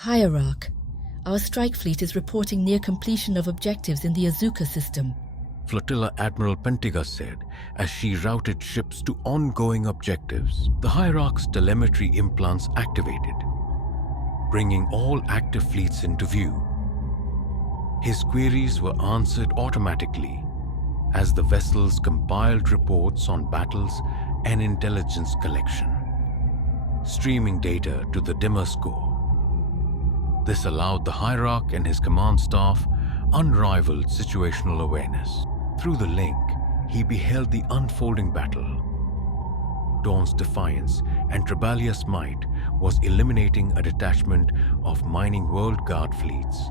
Hierarch, our strike fleet is reporting near completion of objectives in the Azuka system. Flotilla Admiral Pentiga said as she routed ships to ongoing objectives. The Hierarch's telemetry implants activated, bringing all active fleets into view. His queries were answered automatically as the vessels compiled reports on battles and intelligence collection, streaming data to the dimmer score. This allowed the Hierarch and his command staff unrivaled situational awareness. Through the link, he beheld the unfolding battle. Dawn's defiance and rebellious might was eliminating a detachment of mining World Guard fleets.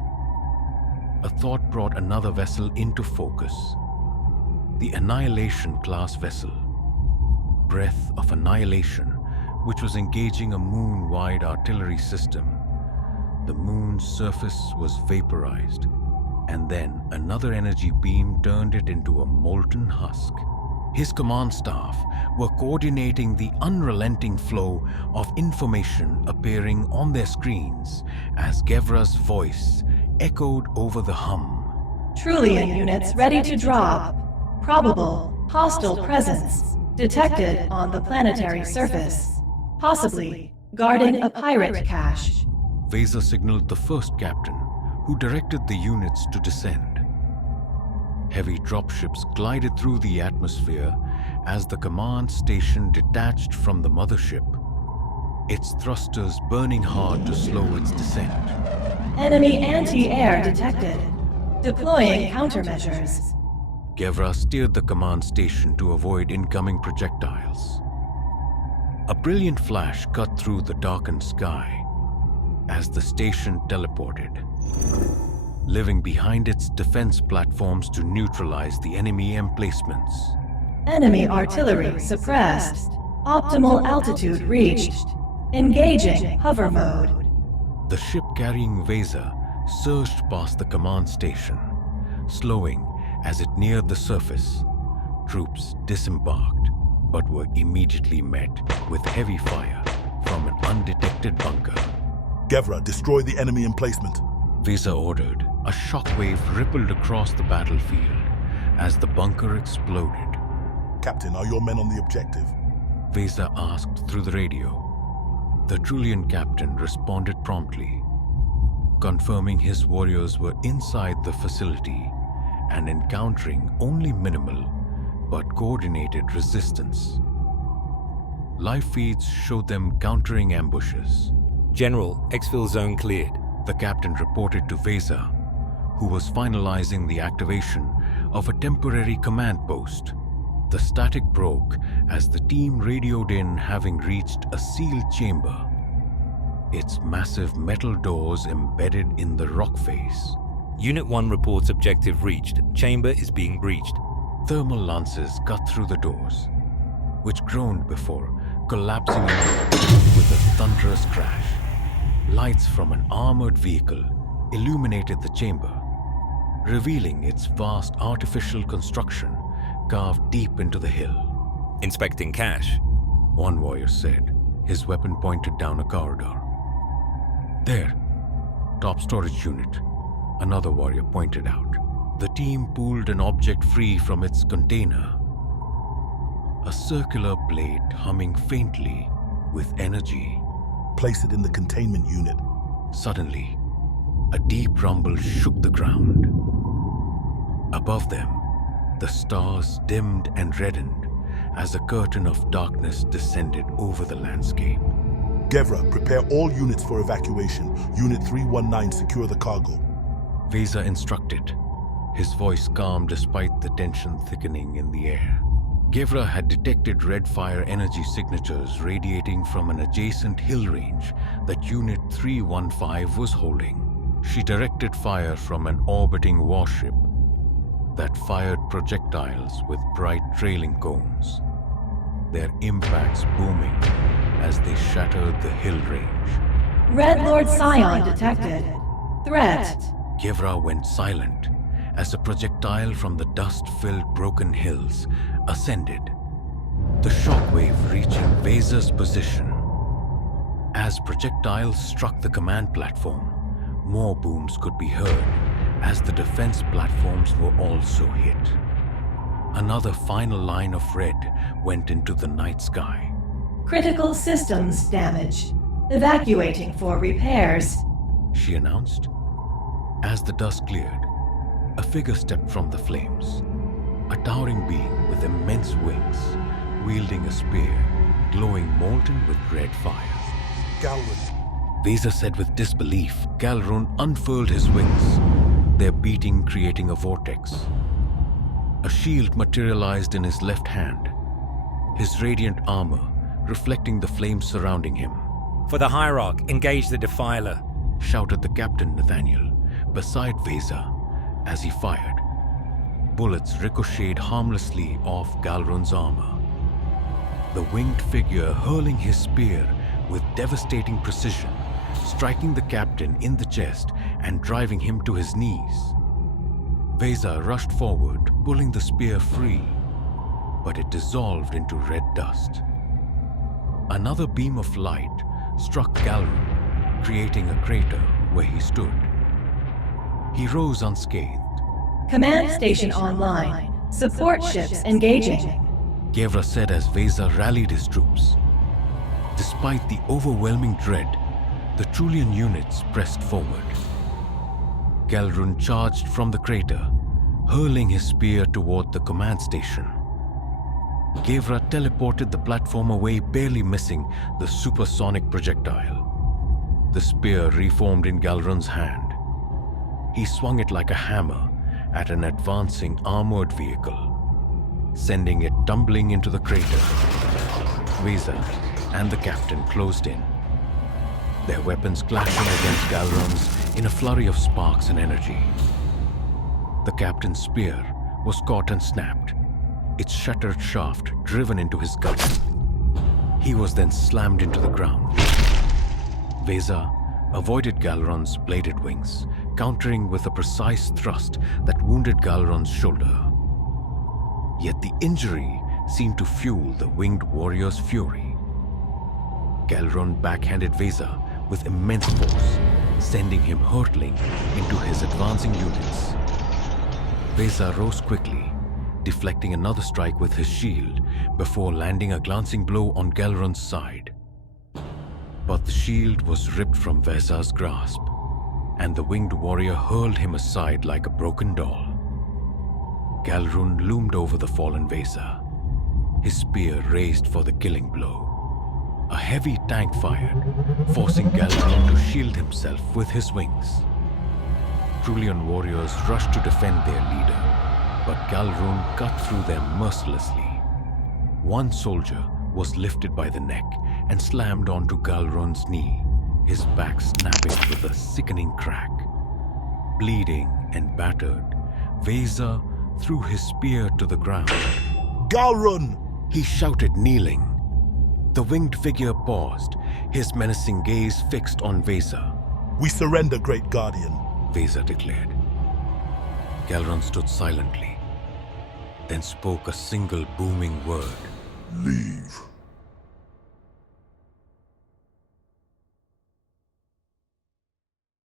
A thought brought another vessel into focus. The Annihilation-class vessel, Breath of Annihilation, which was engaging a moon-wide artillery system. The moon's surface was vaporized, and then another energy beam turned it into a molten husk. His command staff were coordinating the unrelenting flow of information appearing on their screens as Gevra's voice echoed over the hum. Trillion units ready to drop. Probable hostile presence detected on the planetary surface. Possibly guarding a pirate cache. Vesa signaled the first captain, who directed the units to descend. Heavy dropships glided through the atmosphere as the command station detached from the mothership, its thrusters burning hard to slow its descent. Enemy anti-air detected. Deploying countermeasures. Gevra steered the command station to avoid incoming projectiles. A brilliant flash cut through the darkened sky as the station teleported, leaving behind its defense platforms to neutralize the enemy emplacements. Enemy artillery suppressed. Optimal altitude reached. Engaging hover mode. The ship carrying Vesa surged past the command station, slowing as it neared the surface. Troops disembarked, but were immediately met with heavy fire from an undetected bunker. Gevra, destroy the enemy emplacement. Vesa ordered. A shockwave rippled across the battlefield as the bunker exploded. Captain, are your men on the objective? Vesa asked through the radio. The Trillion captain responded promptly, confirming his warriors were inside the facility and encountering only minimal but coordinated resistance. Live feeds showed them countering ambushes. General, exfil zone cleared. The captain reported to Vesa, who was finalizing the activation of a temporary command post. The static broke as the team radioed in, having reached a sealed chamber, its massive metal doors embedded in the rock face. Unit 1 reports objective reached. Chamber is being breached. Thermal lances cut through the doors, which groaned before collapsing inward with a thunderous crash. Lights from an armored vehicle illuminated the chamber, revealing its vast artificial construction carved deep into the hill. Inspecting cache. One warrior said, his weapon pointed down a corridor. There, top storage unit, another warrior pointed out. The team pulled an object free from its container. A circular plate humming faintly with energy. Place it in the containment unit. Suddenly, a deep rumble shook the ground. Above them, the stars dimmed and reddened as a curtain of darkness descended over the landscape. Gevra, prepare all units for evacuation. Unit 319, secure the cargo. Vesa instructed, his voice calm despite the tension thickening in the air. Gevra had detected red fire energy signatures radiating from an adjacent hill range that Unit 315 was holding. She directed fire from an orbiting warship that fired projectiles with bright trailing cones, their impacts booming as they shattered the hill range. Red Lord Scion detected. Threat. Gevra went silent as a projectile from the dust-filled broken hills ascended, the shockwave reaching Vesa's position. As projectiles struck the command platform, more booms could be heard as the defense platforms were also hit. Another final line of red went into the night sky. Critical systems damage. Evacuating for repairs. She announced. As the dust cleared, a figure stepped from the flames. A towering being with immense wings, wielding a spear, glowing molten with red fire. Galrun. Vesa said with disbelief. Galrun unfurled his wings, their beating creating a vortex. A shield materialized in his left hand, his radiant armor reflecting the flames surrounding him. For the Hierarch, engage the Defiler, Shouted the captain Nathaniel beside Vesa as he fired. Bullets ricocheted harmlessly off Galrun's armor. The winged figure hurling his spear with devastating precision, striking the captain in the chest and driving him to his knees. Vesa rushed forward, pulling the spear free, but it dissolved into red dust. Another beam of light struck Galrun, creating a crater where he stood. He rose unscathed. Command station online. Support ships engaging. Gevra said as Vesa rallied his troops. Despite the overwhelming dread, the Trulian units pressed forward. Galrun charged from the crater, hurling his spear toward the command station. Gevra teleported the platform away, barely missing the supersonic projectile. The spear reformed in Galrun's hand. He swung it like a hammer at an advancing armored vehicle, sending it tumbling into the crater. Vesa and the captain closed in, their weapons clashing against Galrun's in a flurry of sparks and energy. The captain's spear was caught and snapped, its shattered shaft driven into his gut. He was then slammed into the ground. Vesa avoided Galrun's bladed wings, countering with a precise thrust that wounded Galrun's shoulder. Yet the injury seemed to fuel the winged warrior's fury. Galrun backhanded Vesa with immense force, sending him hurtling into his advancing units. Vesa rose quickly, deflecting another strike with his shield before landing a glancing blow on Galrun's side. But the shield was ripped from Vesa's grasp, and the winged warrior hurled him aside like a broken doll. Galrun loomed over the fallen Vesa, his spear raised for the killing blow. A heavy tank fired, forcing Galrun to shield himself with his wings. Trulian warriors rushed to defend their leader, but Galrun cut through them mercilessly. One soldier was lifted by the neck and slammed onto Galrun's knee, his back snapping with a sickening crack. Bleeding and battered, Vesa threw his spear to the ground. Galrun! He shouted, kneeling. The winged figure paused, his menacing gaze fixed on Vesa. We surrender, Great Guardian. Vesa declared. Galrun stood silently, then spoke a single booming word. Leave.